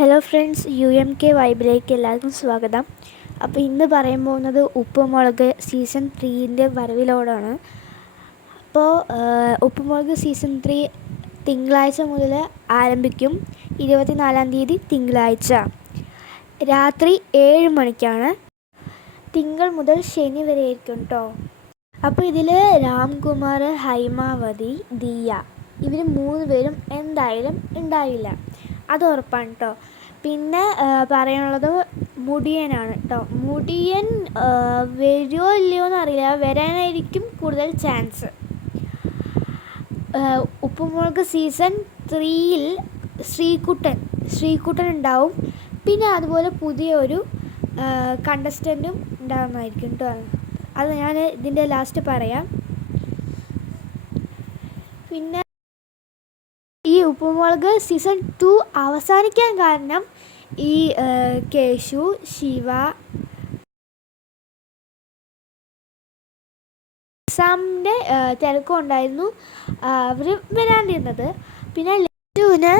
Hello friends, UMK വൈബിലേക്ക് എല്ലാവർക്കും സ്വാഗതം. അപ്പോൾ ഇന്ന് പറയാൻ പോകുന്നത് ഉപ്പുമുളക് സീസൺ 3ൻ്റെ വരവിലോടാണ്. അപ്പോൾ ഉപ്പുമുളക് സീസൺ 3 തിങ്കളാഴ്ച മുതൽ ആരംഭിക്കും. 24-ാം തീയതി തിങ്കളാഴ്ച രാത്രി 7 മണിക്കാണ്. തിങ്കൾ മുതൽ ശനി വരെ ആയിരിക്കും കേട്ടോ. അപ്പോൾ ഇതിൽ രാംകുമാർ, ഹൈമാവതി, ദിയ ഇവർ 3 പേരും എന്തായാലും ഉണ്ടാവില്ല, അത് ഉറപ്പാണ് കേട്ടോ. പിന്നെ പറയാനുള്ളത് മുടിയനാണ് കേട്ടോ. മുടിയൻ വരുമോ ഇല്ലയോ എന്നറിയില്ല, വരാനായിരിക്കും കൂടുതൽ ചാൻസ്. ഉപ്പുമുളക് സീസൺ 3യിൽ ശ്രീകുട്ടൻ ഉണ്ടാവും. പിന്നെ അതുപോലെ പുതിയ ഒരു കണ്ടസ്റ്റൻറ്റും ഉണ്ടാകുന്നതായിരിക്കും കേട്ടോ. അത് ഞാൻ ഇതിൻ്റെ ലാസ്റ്റ് പറയാം. പിന്നെ ഈ ഉപ്പുമുളക് സീസൺ 2 അവസാനിക്കാൻ കാരണം ഈ കേശു, ശിവ എക്സാമിൻ്റെ തിരക്കുണ്ടായിരുന്നു, അവർ വരാണ്ടിരുന്നത്. പിന്നെ ലച്ചുവിന്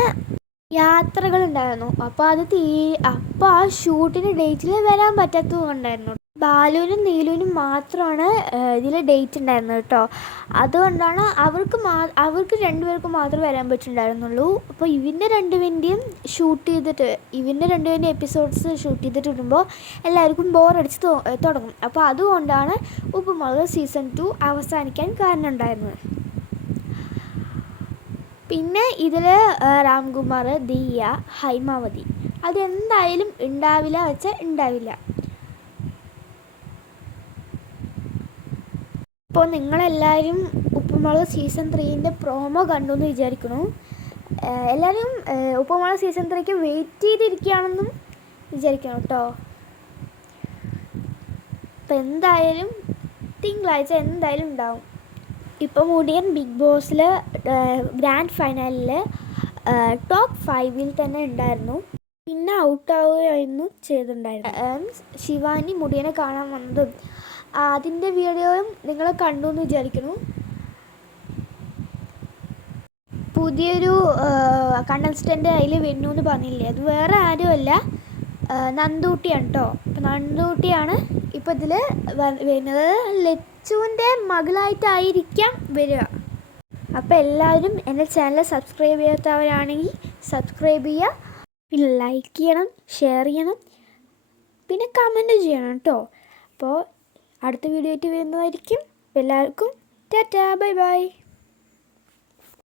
യാത്രകളുണ്ടായിരുന്നു. അപ്പോൾ ആ ഷൂട്ടിന് ഡേറ്റിൽ വരാൻ പറ്റാത്തതുകൊണ്ടായിരുന്നു. ബാലുവിനും നീലുവിനും മാത്രമാണ് ഇതിൽ ഡേറ്റ് ഉണ്ടായിരുന്നത് കേട്ടോ. അതുകൊണ്ടാണ് അവർക്ക് 2 പേർക്ക് മാത്രമേ വരാൻ പറ്റുന്നുണ്ടായിരുന്നുള്ളൂ. അപ്പോൾ ഇവൻ്റെ 2 പേരുടെയും എപ്പിസോഡ്സ് ഷൂട്ട് ചെയ്തിട്ട് ഇടുമ്പോൾ എല്ലാവർക്കും ബോറടിച്ച് തുടങ്ങും. അപ്പോൾ അതുകൊണ്ടാണ് ഉപ്പുമുളക് സീസൺ 2 അവസാനിക്കാൻ കാരണം ഉണ്ടായിരുന്നത്. പിന്നെ ഇതിൽ രാംകുമാർ, ദിയ, ഹൈമാവതി അതെന്തായാലും ഉണ്ടാവില്ല. അപ്പോൾ നിങ്ങളെല്ലാവരും ഉപ്പുമുളക് സീസൺ 3ൻ്റെ പ്രോമോ കണ്ടു എന്ന് വിചാരിക്കുന്നു. എല്ലാവരും ഉപ്പുമുളക് സീസൺ 3ക്ക് വെയിറ്റ് ചെയ്തിരിക്കുകയാണെന്നും വിചാരിക്കണം കേട്ടോ. അപ്പോൾ എന്തായാലും തിങ്കളാഴ്ച എന്തായാലും ഉണ്ടാവും. ഇപ്പോൾ മുടിയൻ ബിഗ് ബോസിൽ ഗ്രാൻഡ് ഫൈനലിൽ ടോപ്പ് 5ൽ തന്നെ ഉണ്ടായിരുന്നു. പിന്നെ ഔട്ടാവുകയായിരുന്നു ചെയ്തിട്ടുണ്ടായിരുന്നു. ശിവാനി മുടിയനെ കാണാൻ വന്നതും അതിൻ്റെ വീഡിയോയും നിങ്ങൾ കണ്ടു എന്ന് വിചാരിക്കുന്നു. പുതിയൊരു കണ്ടസ്റ്റൻ്റ് അതിൽ വരുന്നു എന്ന് പറഞ്ഞില്ലേ, അത് വേറെ ആരുമല്ല, നന്ദൂട്ടിയാണ് കേട്ടോ. അപ്പോൾ നന്ദൂട്ടിയാണ് ഇപ്പോൾ ഇതിൽ വരുന്നത്. ലച്ചുവിൻ്റെ മകളായിട്ടായിരിക്കാം വരിക. അപ്പോൾ എല്ലാവരും എൻ്റെ ചാനൽ സബ്സ്ക്രൈബ് ചെയ്യാത്തവരാണെങ്കിൽ സബ്സ്ക്രൈബ് ചെയ്യുക, പിന്നെ ലൈക്ക് ചെയ്യണം, ഷെയർ ചെയ്യണം, പിന്നെ കമൻറ്റ് ചെയ്യണം കേട്ടോ. അപ്പോൾ അടുത്ത വീഡിയോ ആയിട്ട് വരുന്നതായിരിക്കും. എല്ലാവർക്കും ടാറ്റാ, ബൈ ബൈ.